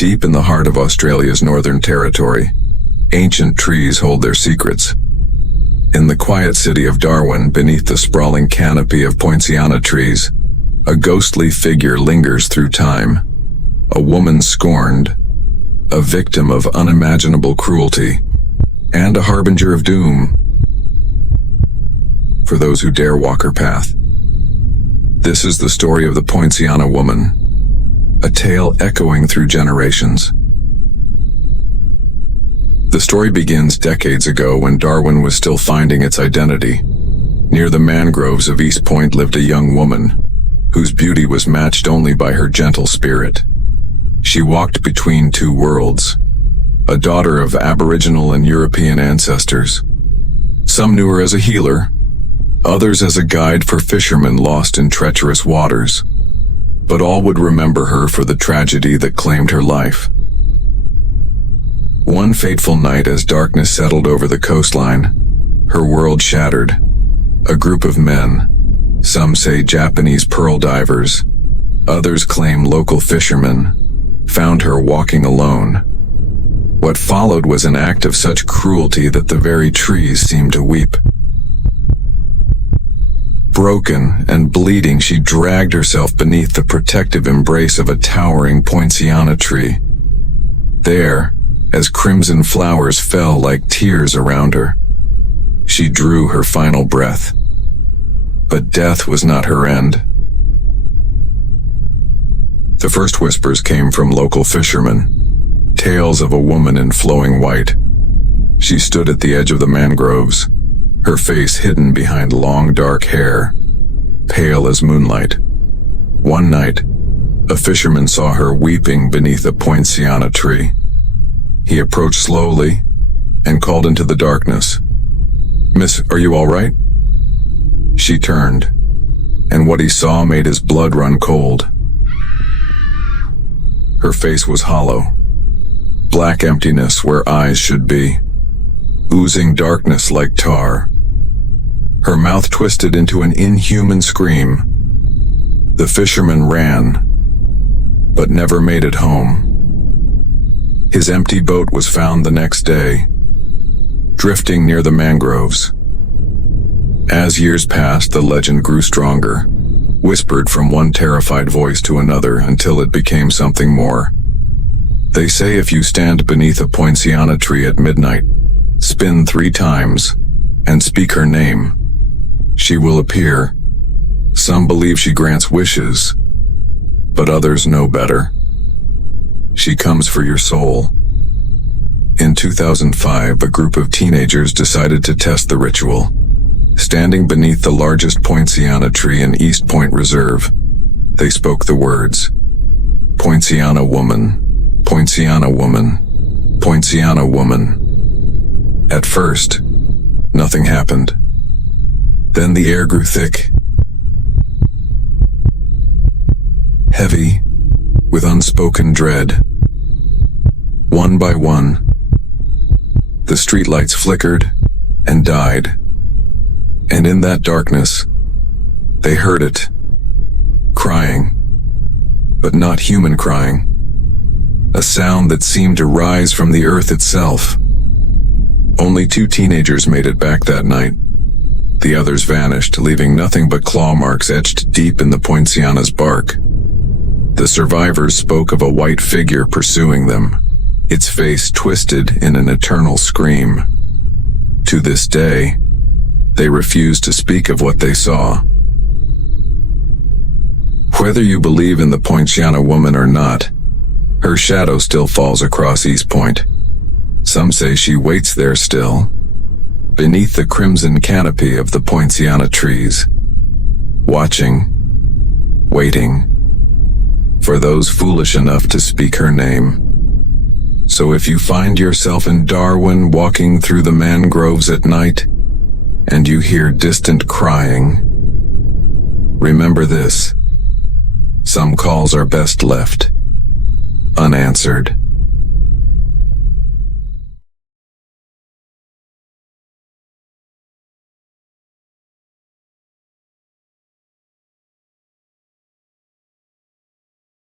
Deep in the heart of Australia's Northern Territory, ancient trees hold their secrets. In the quiet city of Darwin, beneath the sprawling canopy of Poinciana trees, a ghostly figure lingers through time. A woman scorned, a victim of unimaginable cruelty, and a harbinger of doom for those who dare walk her path. This is the story of the Poinciana Woman, a tale echoing through generations. The story begins decades ago when Darwin was still finding its identity. Near the mangroves of East Point lived a young woman, whose beauty was matched only by her gentle spirit. She walked between two worlds, a daughter of Aboriginal and European ancestors. Some knew her as a healer, others as a guide for fishermen lost in treacherous waters. But all would remember her for the tragedy that claimed her life. One fateful night, as darkness settled over the coastline, her world shattered. A group of men, some say Japanese pearl divers, others claim local fishermen, found her walking alone. What followed was an act of such cruelty that the very trees seemed to weep. Broken and bleeding, she dragged herself beneath the protective embrace of a towering Poinciana tree. There, as crimson flowers fell like tears around her, she drew her final breath. But death was not her end. The first whispers came from local fishermen, tales of a woman in flowing white. She stood at the edge of the mangroves, her face hidden behind long dark hair, pale as moonlight. One night, a fisherman saw her weeping beneath a Poinciana tree. He approached slowly and called into the darkness, "Miss, are you all right?" She turned, and what he saw made his blood run cold. Her face was hollow, black emptiness where eyes should be, oozing darkness like tar. Her mouth twisted into an inhuman scream. The fisherman ran, but never made it home. His empty boat was found the next day, drifting near the mangroves. As years passed, the legend grew stronger, whispered from one terrified voice to another until it became something more. They say if you stand beneath a Poinciana tree at midnight, spin 3 times, and speak her name, she will appear. Some believe she grants wishes, but others know better. She comes for your soul. In 2005, a group of teenagers decided to test the ritual. Standing beneath the largest Poinciana tree in East Point Reserve, they spoke the words, "Poinciana Woman, Poinciana Woman, Poinciana Woman." At first, nothing happened. Then the air grew thick, heavy, with unspoken dread. One by one, the streetlights flickered and died. And in that darkness, they heard it, crying, but not human crying. A sound that seemed to rise from the earth itself. Only 2 teenagers made it back that night. The others vanished, leaving nothing but claw marks etched deep in the Poinciana's bark. The survivors spoke of a white figure pursuing them, its face twisted in an eternal scream. To this day, they refuse to speak of what they saw. Whether you believe in the Poinciana Woman or not, her shadow still falls across East Point. Some say she waits there still, beneath the crimson canopy of the Poinciana trees, watching, waiting, for those foolish enough to speak her name. So if you find yourself in Darwin walking through the mangroves at night, and you hear distant crying, remember this: some calls are best left unanswered.